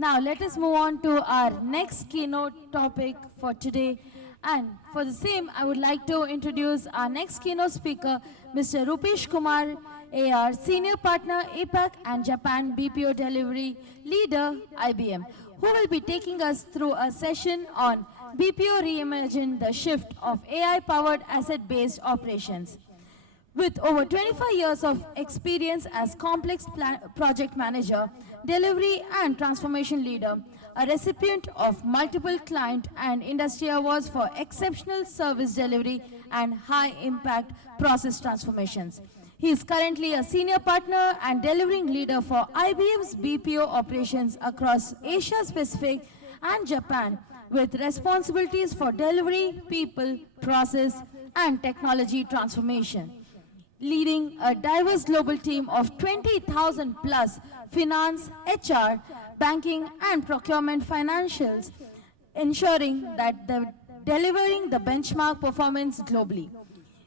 Now let us move on to our next keynote topic for today. And for the same, I would like to introduce our next keynote speaker, Mr. Roopesh Kumar, AR, Senior Partner, APAC and Japan BPO Delivery Leader, IBM, who will be taking us through a session on BPO Reimagined, the shift of AI-powered asset-based operations. With over 25 years of experience as complex project manager, delivery and transformation leader, a recipient of multiple client and industry awards for exceptional service delivery and high-impact process transformations. He is currently a senior partner and delivering leader for IBM's BPO operations across Asia Pacific and Japan, with responsibilities for delivery, people, process, and technology transformation, leading a diverse global team of 20,000 plus finance, HR, banking, and procurement financials, ensuring that they're delivering the benchmark performance globally.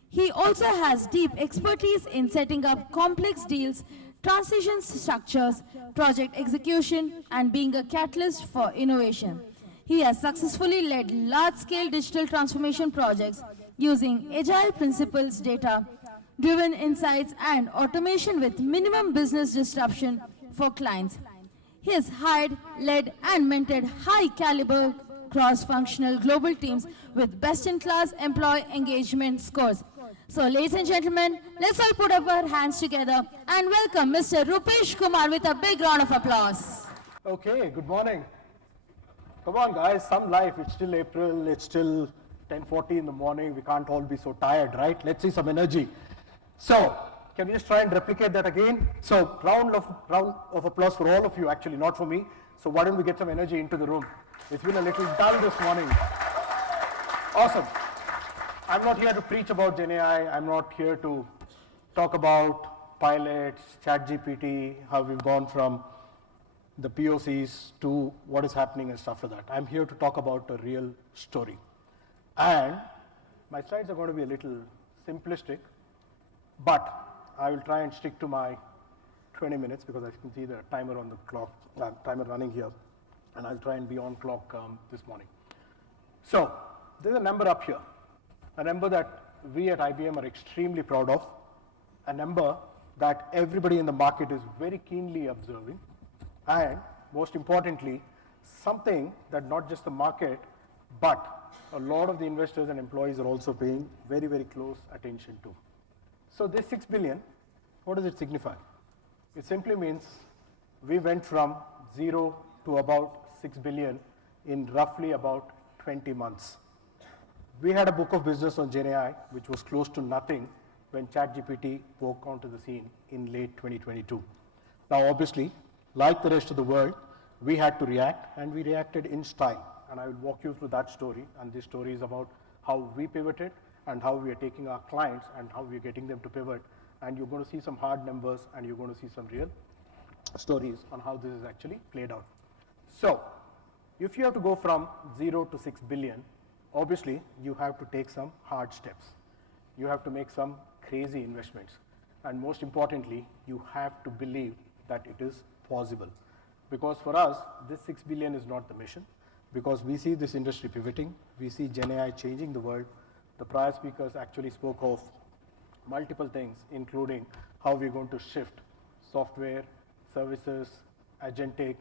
He also has deep expertise in setting up complex deals, transition structures, project execution, and being a catalyst for innovation. He has successfully led large-scale digital transformation projects using agile principles, data-driven insights, and automation with minimum business disruption for clients. He has hired, led, and mentored high-caliber cross-functional global teams with best-in-class employee engagement scores. So, ladies and gentlemen, let's all put up our hands together and welcome Mr. Roopesh Kumar with a big round of applause. Okay, good morning. Come on, guys, some life. It's still April. It's still 10:40 in the morning. We can't all be so tired, right? Let's see some energy. So, can we just try and replicate that again? So, round of applause for all of you, actually, not for me. So, why don't we get some energy into the room? It's been a little dull this morning. Awesome. I'm not here to preach about GenAI. I'm not here to talk about pilots, ChatGPT, how we've gone from the POCs to what is happening and stuff like that. I'm here to talk about a real story. And my slides are going to be a little simplistic, but I will try and stick to my 20 minutes because I can see the timer on the clock, timer running here, and I'll try and be on clock this morning. So there's a number up here, a number that we at IBM are extremely proud of, a number that everybody in the market is very keenly observing, and most importantly, something that not just the market, but a lot of the investors and employees are also paying very, very close attention to. So this 6 billion, what does it signify? It simply means we went from 0 to about 6 billion in roughly about 20 months. We had a book of business on GenAI, which was close to nothing when ChatGPT broke onto the scene in late 2022. Now, obviously, like the rest of the world, we had to react, and we reacted in style. And I will walk you through that story, and this story is about how we pivoted and how we are taking our clients and how we are getting them to pivot. And you're going to see some hard numbers, and you're going to see some real stories on how this is actually played out. So, if you have to go from 0 to 6 billion, obviously, you have to take some hard steps. You have to make some crazy investments. And most importantly, you have to believe that it is possible. Because for us, this 6 billion is not the mission, because we see this industry pivoting. We see GenAI changing the world. The prior speakers actually spoke of multiple things, including how we're going to shift software, services, agentic,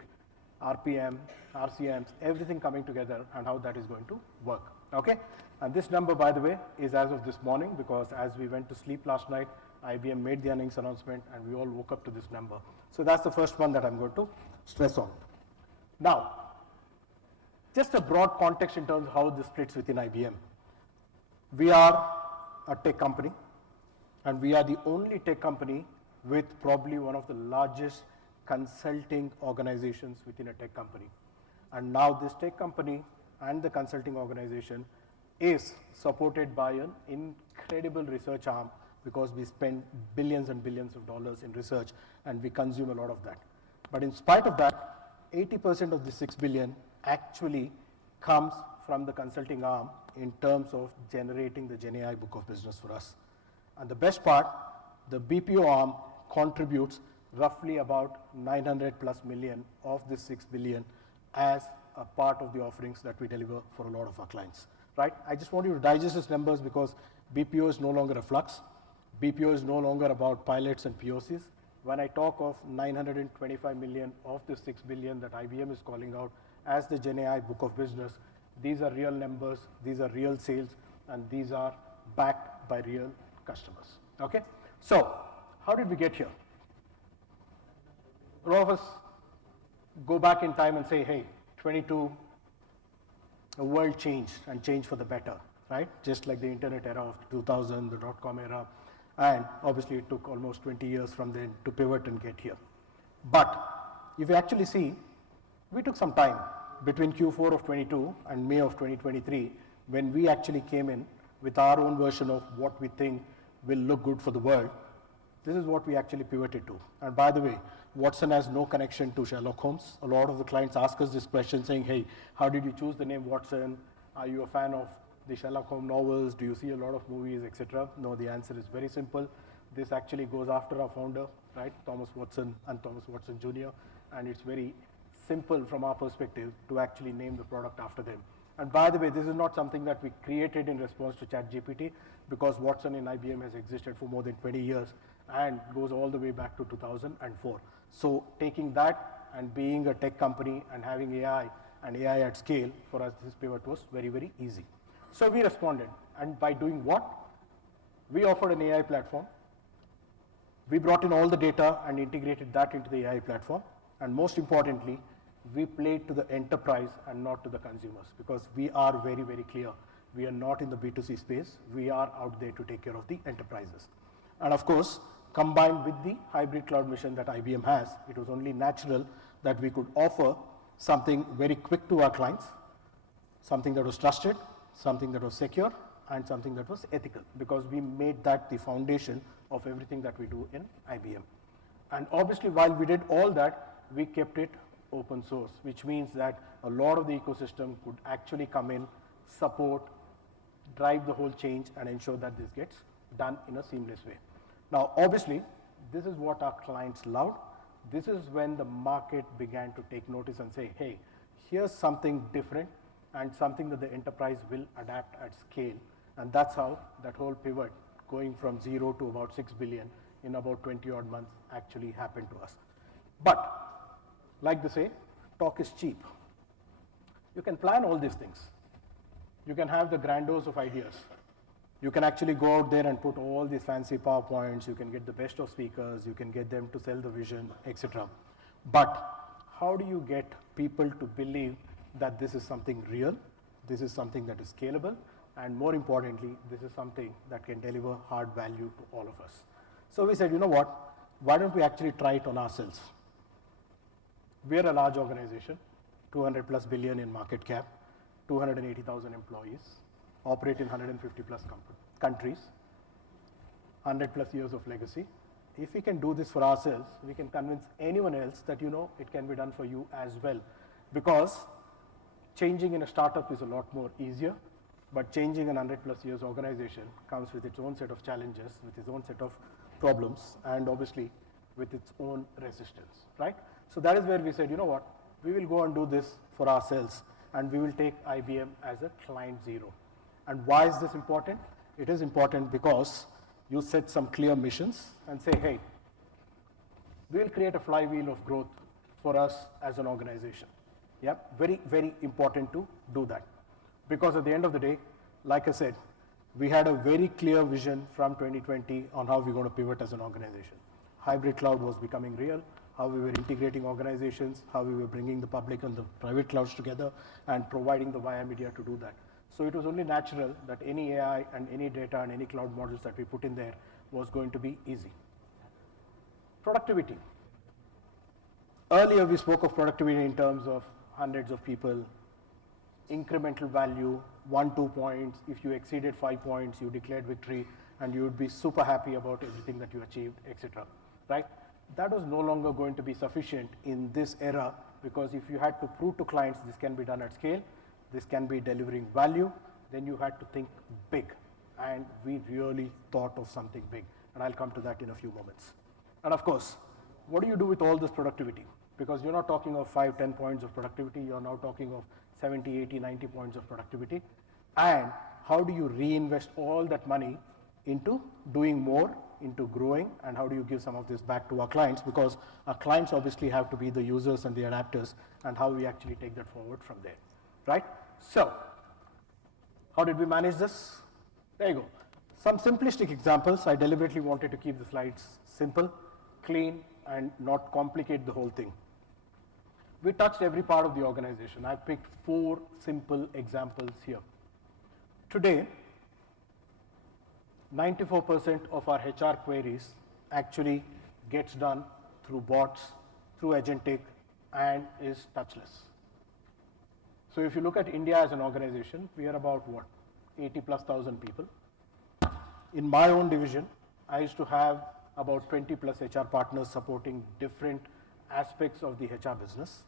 RPM, RCMs, everything coming together, and how that is going to work. Okay? And this number, by the way, is as of this morning, because as we went to sleep last night, IBM made the earnings announcement, and we all woke up to this number. So that's the first one that I'm going to stress on. Now, just a broad context in terms of how this splits within IBM. We are a tech company, and we are the only tech company with probably one of the largest consulting organizations within a tech company. And now this tech company and the consulting organization is supported by an incredible research arm, because we spend billions and billions of dollars in research, and we consume a lot of that. But in spite of that, 80% of the 6 billion actually comes from the consulting arm in terms of generating the GenAI book of business for us. And the best part, the BPO arm contributes roughly about 900 plus million of this 6 billion as a part of the offerings that we deliver for a lot of our clients, right? I just want you to digest these numbers because BPO is no longer a flux. BPO is no longer about pilots and POCs. When I talk of 925 million of the 6 billion that IBM is calling out as the GenAI book of business, these are real numbers, these are real sales, and these are backed by real customers, okay? So, how did we get here? A lot of us go back in time and say, hey, 22, the world changed and changed for the better, right? Just like the internet era of 2000, the dot-com era, and obviously it took almost 20 years from then to pivot and get here. But if you actually see, we took some time between Q4 of 22 and May of 2023 when we actually came in with our own version of what we think will look good for the world. This is what we actually pivoted to. And by the way, Watson has no connection to Sherlock Holmes. A lot of the clients ask us this question saying, hey, how did you choose the name Watson? Are you a fan of the Sherlock Holmes novels? Do you see a lot of movies, etc.? No, the answer is very simple. This actually goes after our founder, right? Thomas Watson and Thomas Watson Jr. And it's very simple from our perspective to actually name the product after them. And by the way, this is not something that we created in response to ChatGPT because Watson in IBM has existed for more than 20 years and goes all the way back to 2004. So taking that and being a tech company and having AI and AI at scale, for us this pivot was very, very easy. So we responded, and by doing what? We offered an AI platform. We brought in all the data and integrated that into the AI platform, and most importantly, we played to the enterprise and not to the consumers because we are very, very clear. We are not in the B2C space. We are out there to take care of the enterprises. And of course, combined with the hybrid cloud mission that IBM has, it was only natural that we could offer something very quick to our clients, something that was trusted, something that was secure, and something that was ethical, because we made that the foundation of everything that we do in IBM. And obviously, while we did all that, we kept it open source, which means that a lot of the ecosystem could actually come in, support, drive the whole change, and ensure that this gets done in a seamless way. Now, obviously, this is what our clients loved. This is when the market began to take notice and say, hey, here's something different and something that the enterprise will adapt at scale. And that's how that whole pivot going from 0 to about 6 billion in about 20 odd months actually happened to us. But like they say, talk is cheap. You can plan all these things. You can have the grandiose of ideas. You can actually go out there and put all these fancy PowerPoints. You can get the best of speakers. You can get them to sell the vision, etc. But how do you get people to believe that this is something real, this is something that is scalable, and more importantly, this is something that can deliver hard value to all of us? So we said, you know what, why don't we actually try it on ourselves? We're a large organization, 200 plus billion in market cap, 280,000 employees, operate in 150 plus countries, 100 plus years of legacy. If we can do this for ourselves, we can convince anyone else that, you know, it can be done for you as well. Because changing in a startup is a lot more easier, but changing an 100 plus years organization comes with its own set of challenges, with its own set of problems, and obviously with its own resistance, right? So that is where we said, you know what, we will go and do this for ourselves, and we will take IBM as a client zero. And why is this important? It is important because you set some clear missions and say, hey, we will create a flywheel of growth for us as an organization. Yeah, very, very important to do that. Because at the end of the day, like I said, we had a very clear vision from 2020 on how we're going to pivot as an organization. Hybrid cloud was becoming real, how we were integrating organizations, how we were bringing the public and the private clouds together and providing the via media to do that. So it was only natural that any AI and any data and any cloud models that we put in there was going to be easy. Productivity. Earlier we spoke of productivity in terms of hundreds of people, incremental value, 1-2 points. If you exceeded 5 points, you declared victory and you would be super happy about everything that you achieved, etc. Right? That was no longer going to be sufficient in this era, because if you had to prove to clients this can be done at scale, this can be delivering value, then you had to think big. And we really thought of something big. And I'll come to that in a few moments. And of course, what do you do with all this productivity? because you're not talking of 5, 10 points of productivity, you're now talking of 70, 80, 90 points of productivity. And how do you reinvest all that money into doing more, into growing, and how do you give some of this back to our clients, because our clients obviously have to be the users and the adapters, and how we actually take that forward from there, right? So, how did we manage this? There you go. Some simplistic examples. I deliberately wanted to keep the slides simple, clean, and not complicate the whole thing. We touched every part of the organization. I picked 4 simple examples here. Today, 94% of our HR queries actually gets done through bots, through agentic, and is touchless. So if you look at India as an organization, we are about what, 80 plus thousand people. In my own division, I used to have about 20 plus HR partners supporting different aspects of the HR business.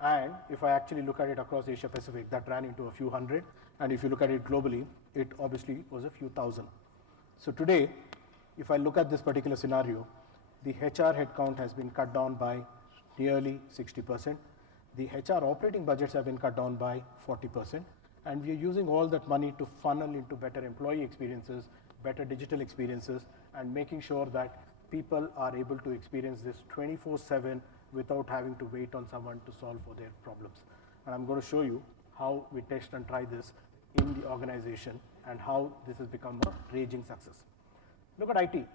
And if I actually look at it across Asia Pacific, that ran into a few hundred. And if you look at it globally, it obviously was a few thousand. So today, if I look at this particular scenario, the HR headcount has been cut down by nearly 60%. The HR operating budgets have been cut down by 40%. And we are using all that money to funnel into better employee experiences, better digital experiences, and making sure that people are able to experience this 24/7 without having to wait on someone to solve for their problems. And I'm going to show you how we test and try this in the organization and how this has become a raging success. Look at IT.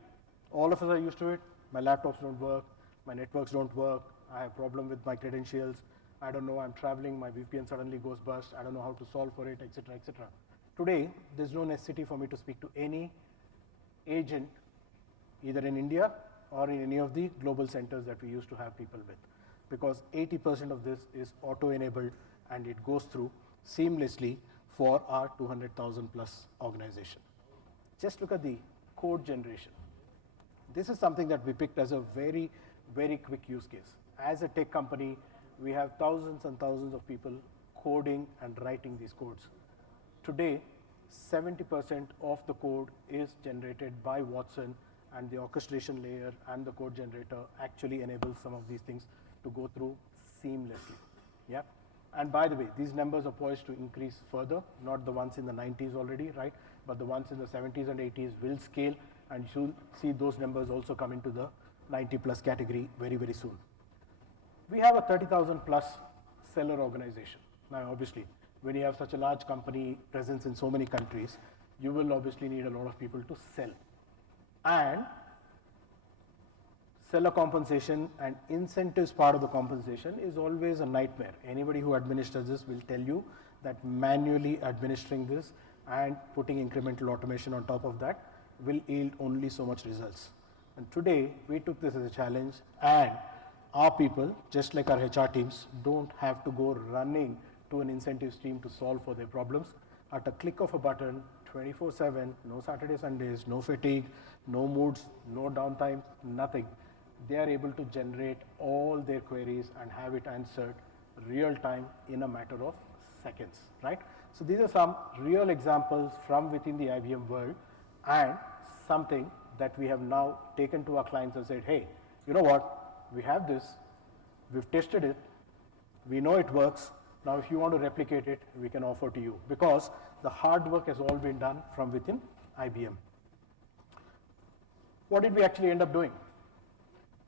All of us are used to it. My laptops don't work, my networks don't work, I have a problem with my credentials, I don't know, I'm traveling, my VPN suddenly goes bust, I don't know how to solve for it, etc., etc. Today, there's no necessity for me to speak to any agent, either in India or in any of the global centers that we used to have people with, because 80% of this is auto-enabled and it goes through seamlessly for our 200,000 plus organization. Just look at the code generation. This is something that we picked as a very, very quick use case. As a tech company, we have thousands and thousands of people coding and writing these codes. Today, 70% of the code is generated by Watson, and the orchestration layer and the code generator actually enables some of these things to go through seamlessly. Yeah. And by the way, these numbers are poised to increase further, not the ones in the 90s already, right? But the ones in the 70s and 80s will scale, and you'll see those numbers also come into the 90 plus category very, very soon. We have a 30,000 plus seller organization. Now, obviously, when you have such a large company presence in so many countries, you will obviously need a lot of people to sell. And seller compensation and incentives part of the compensation is always a nightmare. Anybody who administers this will tell you that manually administering this and putting incremental automation on top of that will yield only so much results. And today, we took this as a challenge, and our people, just like our HR teams, don't have to go running to an incentive stream to solve for their problems. At a click of a button, 24/7, no Saturday, Sundays, no fatigue, no moods, no downtime, nothing. They are able to generate all their queries and have it answered real time in a matter of seconds, right? So these are some real examples from within the IBM world, and something that we have now taken to our clients and said, hey, you know what? We have this, we've tested it, we know it works. Now, if you want to replicate it, we can offer to you, because the hard work has all been done from within IBM. What did we actually end up doing?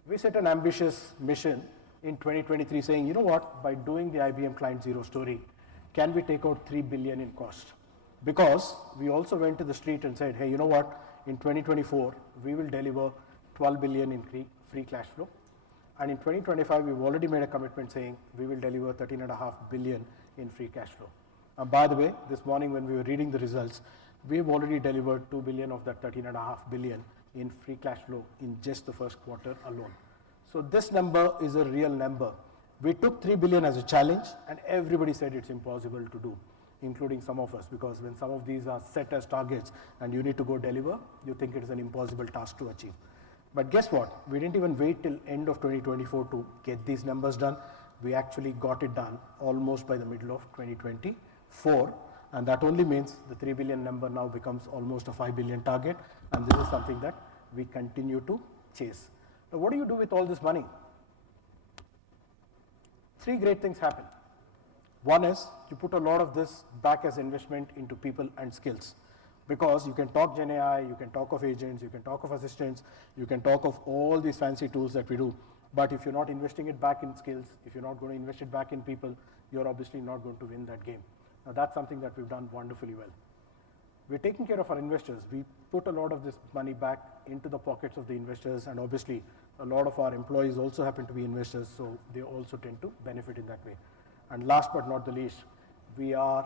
We set an ambitious mission in 2023 saying, you know what, by doing the IBM Client Zero story, can we take out 3 billion in cost? Because we also went to the street and said, hey, you know what, in 2024, we will deliver 12 billion in free cash flow. And in 2025, we've already made a commitment saying we will deliver 13.5 billion in free cash flow. And by the way, this morning when we were reading the results, we've already delivered 2 billion of that 13.5 billion in free cash flow in just the first quarter alone. So this number is a real number. We took 3 billion as a challenge, and everybody said it's impossible to do, including some of us, because when some of these are set as targets and you need to go deliver, you think it is an impossible task to achieve. But guess what? We didn't even wait till end of 2024 to get these numbers done. We actually got it done almost by the middle of 2024. And that only means the 3 billion number now becomes almost a 5 billion target. And this is something that we continue to chase. Now, what do you do with all this money? three great things happen. One is you put a lot of this back as investment into people and skills, because you can talk Gen AI, you can talk of agents, you can talk of assistants, you can talk of all these fancy tools that we do. But if you're not investing it back in skills, if you're not going to invest it back in people, you're obviously not going to win that game. Now that's something that we've done wonderfully well. We're taking care of our investors. We put a lot of this money back into the pockets of the investors, and obviously a lot of our employees also happen to be investors, so they also tend to benefit in that way. And last but not the least, we are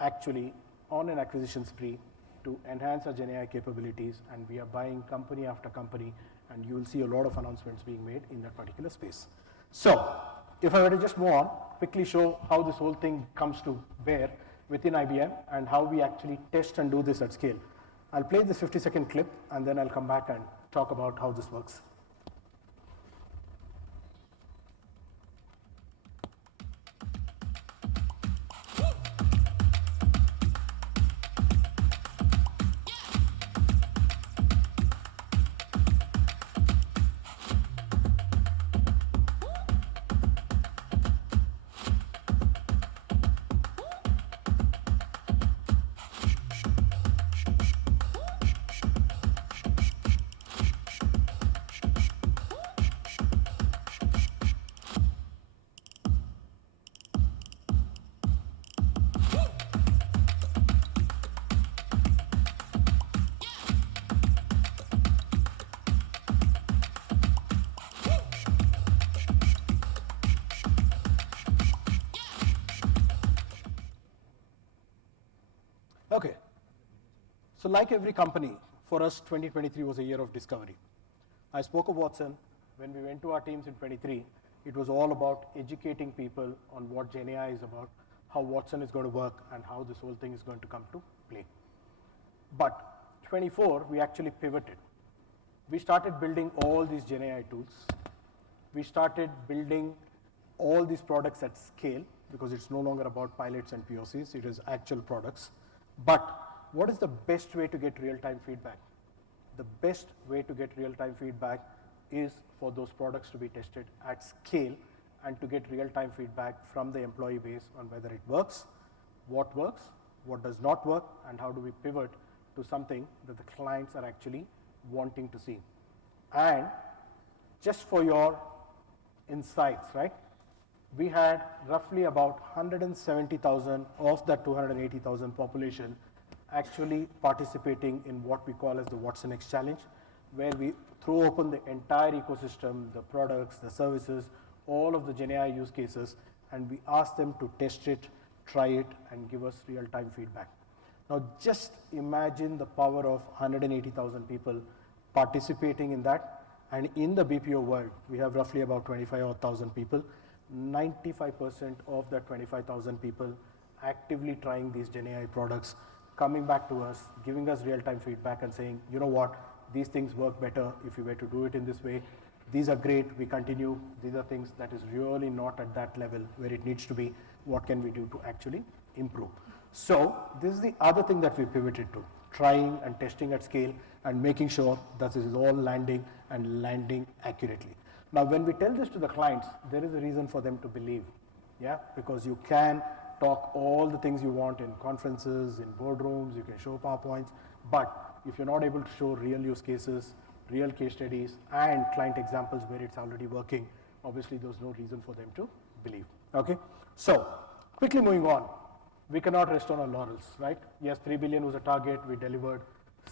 actually on an acquisition spree to enhance our Gen AI capabilities, and we are buying company after company, and you will see a lot of announcements being made in that particular space. So, if I were to just move on, quickly show how this whole thing comes to bear within IBM and how we actually test and do this at scale. I'll play this 50-second clip, and then I'll come back and talk about how this works. Okay. So like every company, for us, 2023 was a year of discovery. I spoke of Watson. When we went to our teams in 23, it was all about educating people on what Gen AI is about, how Watson is going to work, and how this whole thing is going to come to play. But 24, we actually pivoted. We started building all these Gen AI tools. We started building all these products at scale, because it's no longer about pilots and POCs, it is actual products. But what is the best way to get real-time feedback? The best way to get real-time feedback is for those products to be tested at scale and to get real-time feedback from the employee base on whether it works, what does not work, and how do we pivot to something that the clients are actually wanting to see. And just for your insights, right? We had roughly about 170,000 of that 280,000 population actually participating in what we call as the Watson X Challenge, where we throw open the entire ecosystem, the products, the services, all of the Gen AI use cases, and we ask them to test it, try it, and give us real-time feedback. Now just imagine the power of 180,000 people participating in that, and in the BPO world, we have roughly about 25,000 people. 95% of that 25,000 people actively trying these Gen AI products, coming back to us, giving us real-time feedback and saying, you know what, these things work better if you were to do it in this way. These are great, we continue. These are things that is really not at that level where it needs to be. What can we do to actually improve? So this is the other thing that we pivoted to, trying and testing at scale and making sure that this is all landing and landing accurately. Now, when we tell this to the clients, there is a reason for them to believe, yeah? Because you can talk all the things you want in conferences, in boardrooms, you can show PowerPoints, but if you're not able to show real use cases, real case studies, and client examples where it's already working, obviously there's no reason for them to believe, okay? So, quickly moving on, we cannot rest on our laurels, right? Yes, 3 billion was a target, we delivered.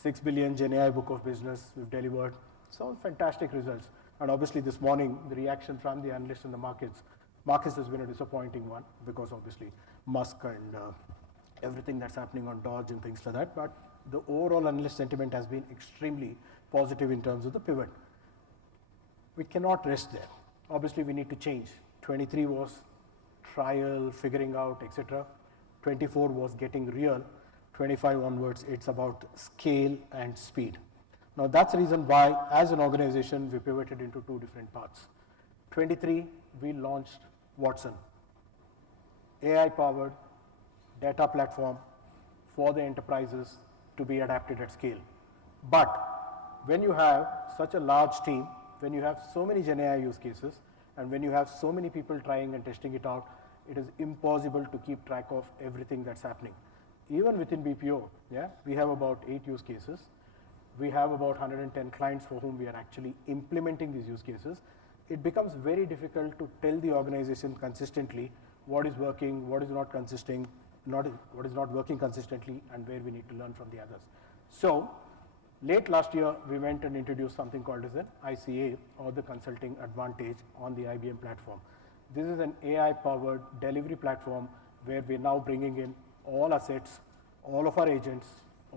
6 billion Gen AI book of business, we've delivered. So fantastic results. And obviously this morning, the reaction from the analysts in the markets has been a disappointing one, because obviously Musk and everything that's happening on Dodge and things like that. But the overall analyst sentiment has been extremely positive in terms of the pivot. We cannot rest there. Obviously we need to change. 23 was trial, figuring out, etc. 24 was getting real. 25 onwards, it's about scale and speed. Now that's the reason why, as an organization, we pivoted into two different paths. 23, we launched Watson, AI-powered data platform for the enterprises to be adapted at scale. But when you have such a large team, when you have so many Gen AI use cases, And when you have so many people trying and testing it out, it is impossible to keep track of everything that's happening. Even within BPO, yeah, we have about 8 use cases. We have about 110 clients for whom we are actually implementing these use cases. It becomes very difficult to tell the organization consistently what is working, what is not consistent, what is not working consistently, and where we need to learn from the others. So, late last year, we went and introduced something called as an ICA, or the Consulting Advantage, on the IBM platform. This is an AI-powered delivery platform where we're now bringing in all assets, all of our agents,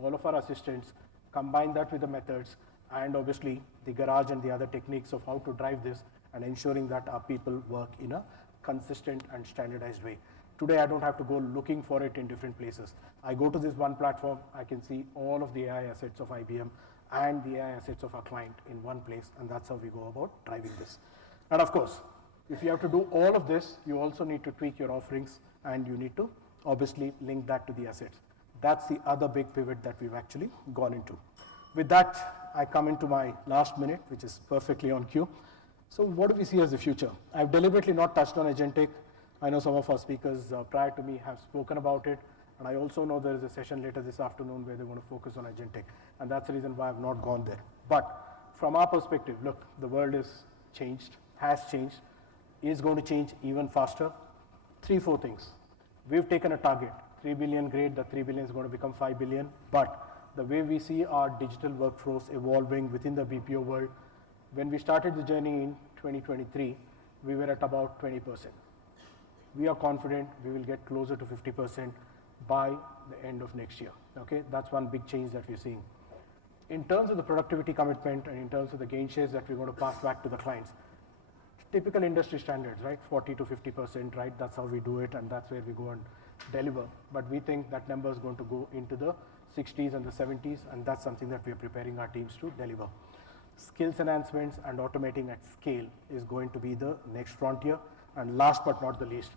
all of our assistants, combine that with the methods, and obviously the garage and the other techniques of how to drive this, and ensuring that our people work in a consistent and standardized way. Today, I don't have to go looking for it in different places. I go to this one platform, I can see all of the AI assets of IBM and the AI assets of our client in one place, and that's how we go about driving this. And of course, if you have to do all of this, you also need to tweak your offerings, and you need to obviously link that to the assets. That's the other big pivot that we've actually gone into. With that, I come into my last minute, which is perfectly on cue. So what do we see as the future? I've deliberately not touched on agentic. I know some of our speakers prior to me have spoken about it, and I also know there is a session later this afternoon where they're going to focus on agentic, and that's the reason why I've not gone there. But from our perspective, look, the world is changed, has changed, is going to change even faster. 3-4 things. We've taken a target, 3 billion, great, the 3 billion is going to become 5 billion, but the way we see our digital workforce evolving within the BPO world, when we started the journey in 2023, we were at about 20%. We are confident we will get closer to 50% by the end of next year. Okay, that's one big change that we're seeing. In terms of the productivity commitment and in terms of the gain shares that we're going to pass back to the clients, typical industry standards, right? 40 to 50%, right? That's how we do it, and that's where we go and deliver. But we think that number is going to go into the 60s and the 70s, and that's something that we are preparing our teams to deliver. Skills enhancements and automating at scale is going to be the next frontier. And last but not the least,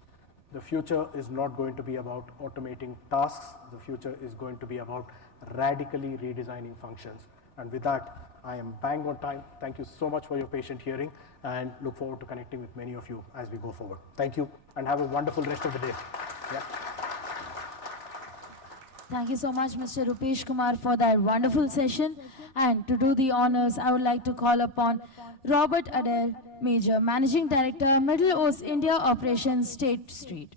the future is not going to be about automating tasks. The future is going to be about radically redesigning functions. And with that, I am bang on time. Thank you so much for your patient hearing, and look forward to connecting with many of you as we go forward. Thank you, and have a wonderful rest of the day. Yeah. Thank you so much, Mr. Roopesh Kumar, for that wonderful session. And to do the honors, I would like to call upon Robert Adair, Major, Managing Director, Middle East India Operations, State Street.